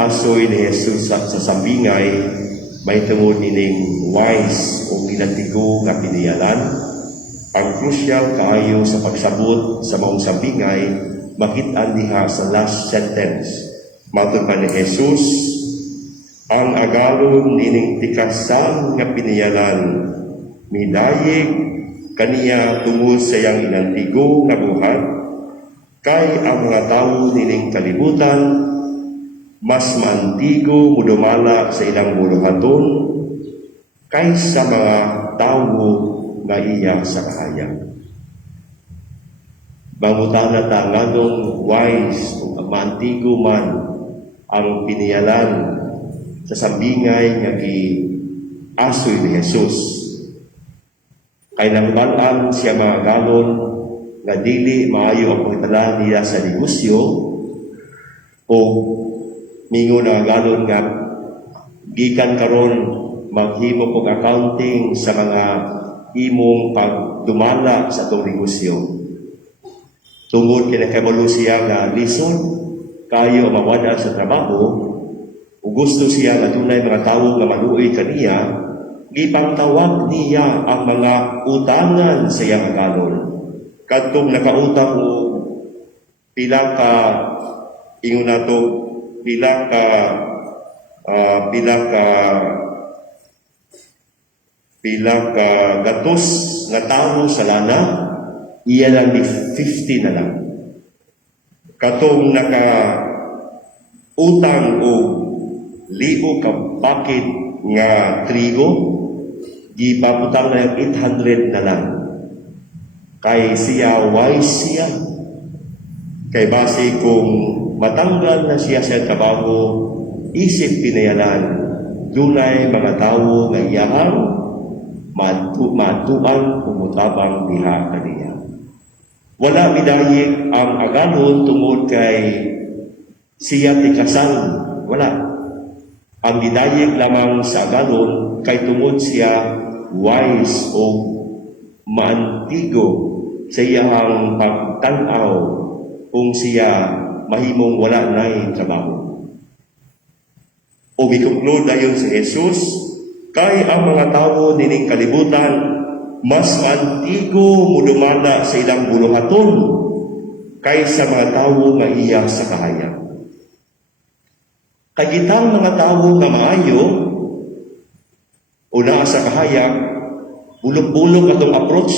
giasoy ni Jesus sa sambingay may tungod ining wise o ginatigo nga piniyalan. Ang crucial kaayo sa pagsabot sa maong sambingay makit-an diha sa last sentence. Matod pa ni Jesus, ang agalon nining tikasan nga piniyalan midayeg kaniya tungod sa iyang inantigo nga buhat, kay ang mga tawo nining kalibutan mas maantigo mudumala sa ilang buluhaton kaysa mga tawo nga iya sa kahayag. Mangutana ta nganong wise o maantigo man ang piniyalan sa sambingay nga gi-asoy ni Jesus. Kay nangbalan siya mga galon nga dili maayo ang pagtala niya sa negosyo o mingo na galon nga gikan karon maghimo kog accounting sa mga imong pagdumala sa atong negosyo. Tungod kinakabalo siya nga lison kayo mawada sa trabaho ug gusto siya nga dunay mga tawo nga maluoy kaniya, gipangtawag niya ang mga utangan sa iyang galon. Kadtong nakautang o pila ka ingon nato pila ka gatos nga tawo sa lana, iya lang ni 50 na lang. Katong naka utang o libo ka bakit nga trigo, gipaputang na 800 na lang. Kay siya wise siya. Kay base kung matanggal na siya sa trabaho, isip pinayalan, dunay mga tawo nga iyahang matuan umutabang diha kaniya. Wala midayig ang agalon tungod kay siya tikasan. Wala. Ang midayig lamang sa agalon kay tungod siya wise o maantigo sa iyang pagtanaw kung siya mahimong wala na'y trabaho. O mikuklod dayon si Jesus, kay ang mga tawo nining kalibutan mas antigo mudumala sa ilang buluhaton kaysa mga tawo nga iya sa kahayag. Kagitang mga tawo nga maayo o naa sa kahayag, bulok-bulok atong approach.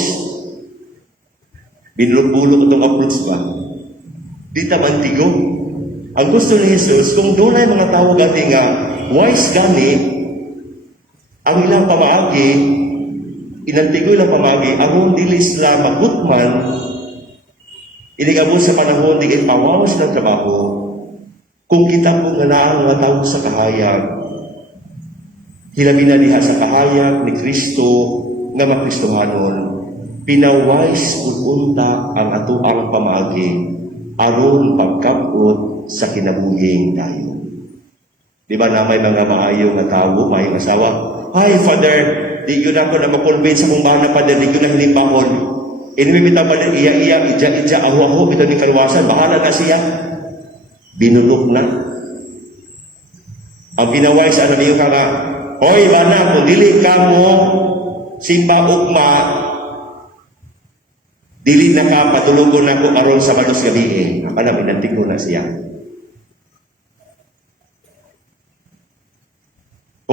Binulok-bulok atong approach ba? Di ta mantigo. Ang gusto ni Jesus, kung dunay mga tawo gani nga wise gani, ang ilang pamaagi, inantigo ilang pamaagi, ang dili sila magutman, inigamo sa panahon, di kayo pawawas ng trabaho, kung kita po nga na mga tawo sa kahayag, hilabi na diha sa kahayag ni Kristo nga makristohanon, pinawais unta ang atuang pamaagi, aron pagkabot sa kinabuhing tayo. Di ba na may mga maayo nga tawo, maayong asawa, "Hi, Father, di yun ako na makonvince akong bahala, Father, di yun na hinipahon. Inimimita pa din, iya, ija, ahu-ahu, ito ni kaliwasan, bahala na siya." Binulok na. Ang pinaway sa anamiyo ka nga, "Hoy, bana, kung dili ka mo, simba ukma, dili na ka patulugon ako aron sa manos gabi." Akala, binantig ko na siya.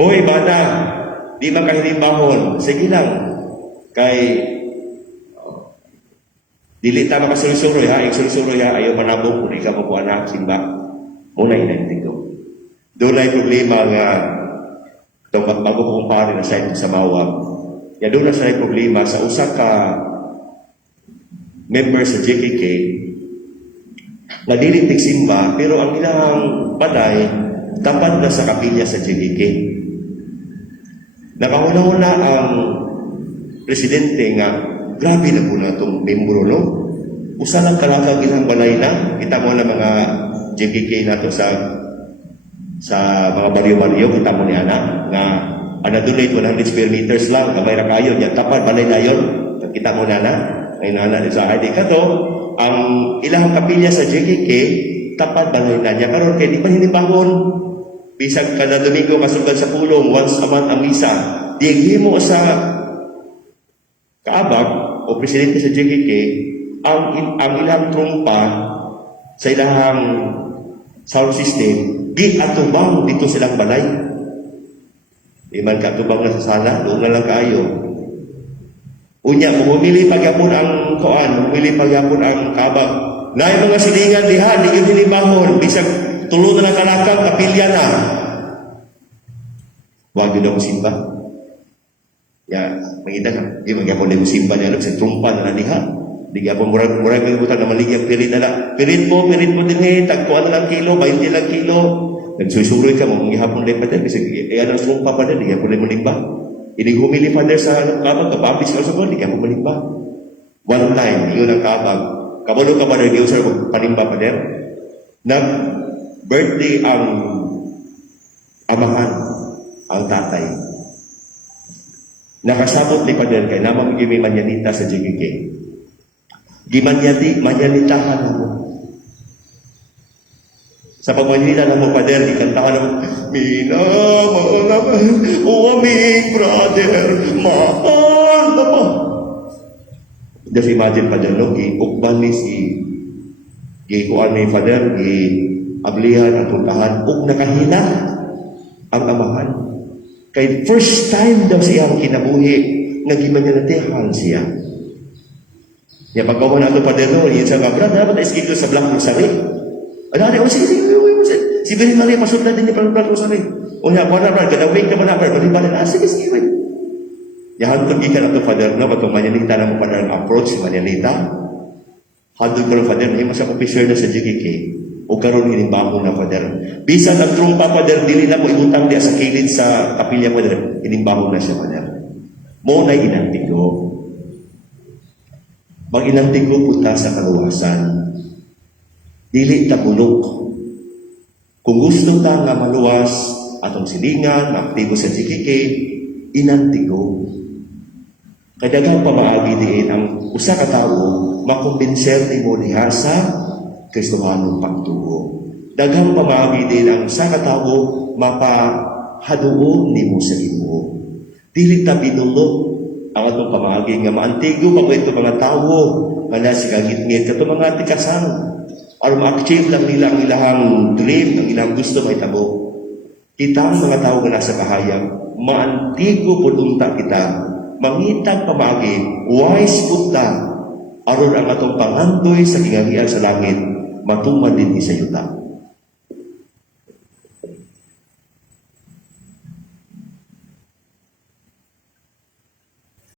"Hoy, bana, di makahinibahon." Sige lang. Kay dili ta makasuloy-suloy ha, iksuloy-suloy ha, ayaw manabong kung ikaw mo anak, simba. Muna inantig ko. Doon ay problema nga itong bago ko kumpare na sa mawag. Ya doon na sa problema sa usa ka member sa JKK na dili tigsimba, pero ang ilang balay tapat na sa kapilya sa JKK. Nakahuna-huna ang presidente nga, grabe na po na itong membro, no? Usa lang kalakang ilang balay na, kita mo na mga JKK na to sa mga baryo-baryo, kita mo ni Ana, nga anadulate 100 square meters lang, kamay na kayo, yan tapat, balay na yun, kita mo na na, ay nana sa ID ka to, ang ilang kapilya sa JKK, tapat balay na niya, karon kay di pa hinipahon, Bisag kada Domingo kasugdan sa pulong, once a month ang misa. Dighimo sa kaabag o presidente sa JKK ang ilang trumpa sa ilang sound system di atubang dito silang balay. Di man katubang na sa sala, doon na lang kaayo. Unya, humili pagyapon ang koan, humili pagyapon ang kabag. Na mga silingan diha, di yun hinimahon, bisag tulo na lang kalakang, kapilya na. Huwag yun ako simba. Ya, mangita ka, di magyapon na yung simba niya, sa trumpa na diha. Di gyapon murag may butang na maligyan, pirit na lang. Pirit mo din tagpuan na lang kilo, 20 lang kilo. Nagsusuroy ka, mong ihapon na yung pader, bisag iyan ang trumpa pa din, di gyapon na yung malimba. Ini humili pa sa kabag, kapapis ka sa buwan, di ka malimba. One time, yun ang kabag. Kabalo ka pa rin, yun sir, panimba pa rin. Nag-birthday ang amahan, ang tatay. Nakasabot ni Pader kay naman may manyanita sa JKK. Manyanitahan mo. Sa pagmanyanita na mo, Pader, ikantahan mo, Mina, aming brother, mahal na po. Just imagine, Pader, no? Ukban ni kuan ni Pader, ablihan ang tuntahan, nakahina ang amahan. Kay first time daw siya ang kinabuhi, nagimanyanatehan siya. Ya pagkawan ato Pader, no? Yung sa mga brother, dapat iskiko sa Black Rosary. Ano, sige. Si Bini Maria, masukla din ni Black Rosary. O niya, wala ba, ganawin ka ba na, balibalan na, sige, wait. Yahantod ikan ato Father, no, batong manyanita na mo Father ang approach, manyanita. Hantod ko ng Father, may masang officer na sa JKK, o karon inimbaho na Father. Bisan ang trumpa Father, dili na mo ibutang diya sa kilid sa kapilya Father, inimbaho na siya Father. Mo na inantigo. Mag-inantigo punta sa kaluwasan. Dili tabulok. Kung gusto ta nga maluwas atong silingan, aktibo sa JKK, inantigo. Kadagang pamaagi diin ang usa ka tawo makumbinser nimo diha sa Kristohanong pagtuo. Daghang pamaagi din ang usa ka tawo mapahaduon nimo sa imo. Dili ta binulog ang atong pamaagi nga maantigo pa ito mga tawo nga nasigagit-ngit kato mga tikasan aron ma-achieve lang nila ang ilahang dream, ang ilang gusto may tabo. Kita ang mga tao nga nasa kahayag, maantigo po unta kita, mangitag pamagi, wise punta, aron ang atong pangandoy sa kingagian sa langit, matuman din sa yuta.